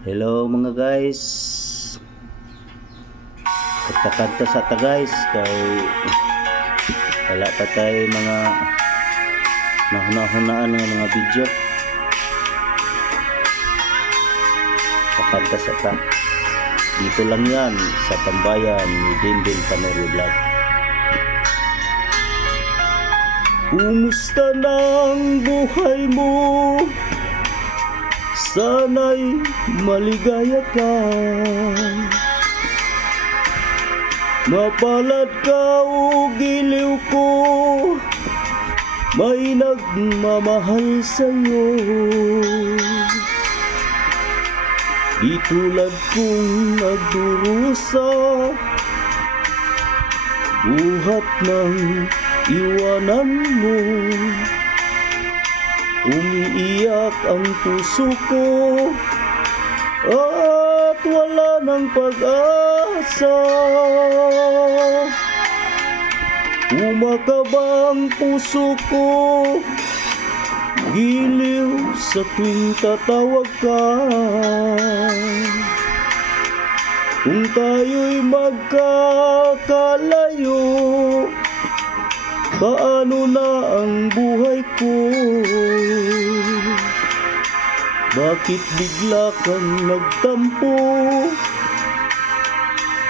Hello mga guys. Kanta-kanta sa ta guys kay wala pa tayo mga nahuna-hunaan ng mga video. Kakanta sa ta. Dito lang yan sa tambayan ni Dindin Panoro Vlog. Kumusta ng buhay mo? Sana'y maligaya ka, mapalad ka o giliw ko, may nagmamahal sa'yo. Di tulad kong nagdurusa, buhat ng iwanan mo. Umiiyak ang puso ko at wala ng pag-asa. Umakaba ang puso ko, giliw sa tuwing tatawag ka. Kung tayo'y magkakalayo, paano na ang buhay ko? Bakit bigla kang nagtampo?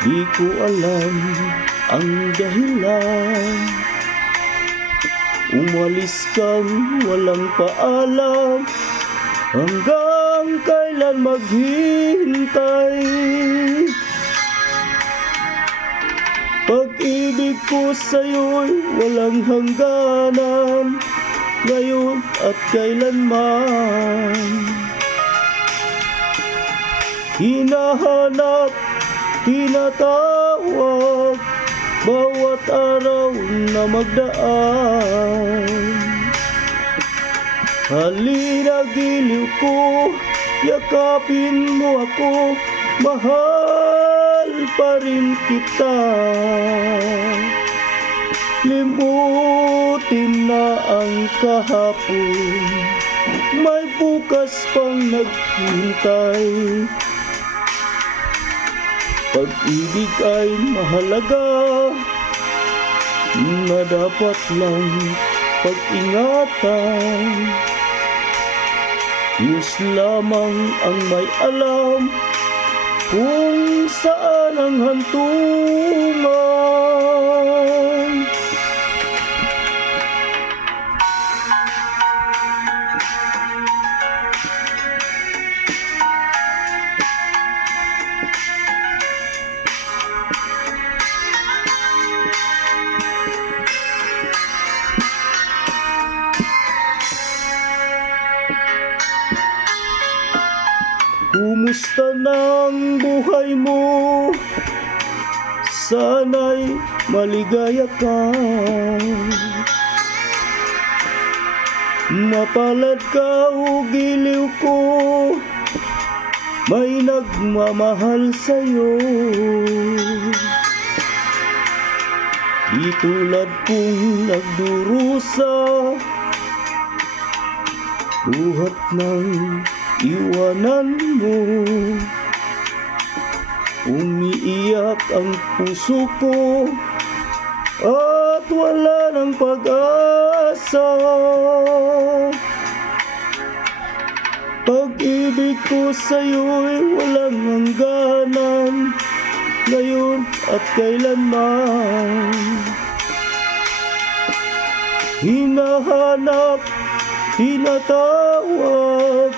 Di ko alam ang dahilan. Umalis kang walang paalam, hanggang kailan maghihintay? Pag-ibig ko sa'yo'y walang hangganan, ngayon at kailanman. Hinahanap, tinatawag, bawat araw na magdaan. Halina giliw ko, yakapin mo ako, mahal pa rin kita. Limutin na ang kahapon, may bukas pang naghihintay. Pag-ibig ay mahalaga, na dapat lang pag-ingatan. Diyos lamang ang may alam kung saan ang hantungan. Kumusta ng buhay mo? Sana'y maligaya ka, mapalad ka o giliw ko, may nagmamahal sa'yo. Di tulad kong nagdurusa, buhat ng iwanan mo. Umiiyak ang puso ko at wala ng pag-asa. Pag-ibig ko sa'yo'y walang hangganan, ngayon at kailanman. Hinahanap, tinatawag,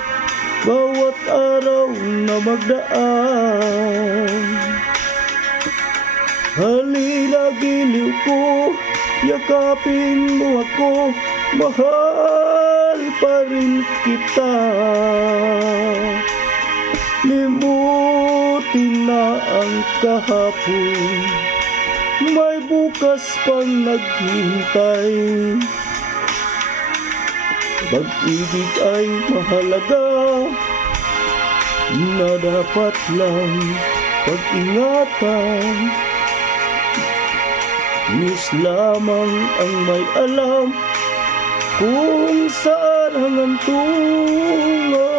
bawat araw na magdaan. Halina giliw ko, yakapin mo ako, mahal pa rin kita. Limutin na ang kahapon, may bukas pang naghihintay. Pag-ibig ay mahalaga, na dapat lang pag-ingatan. Diyos lamang ang may alam kung saan ang hantungan.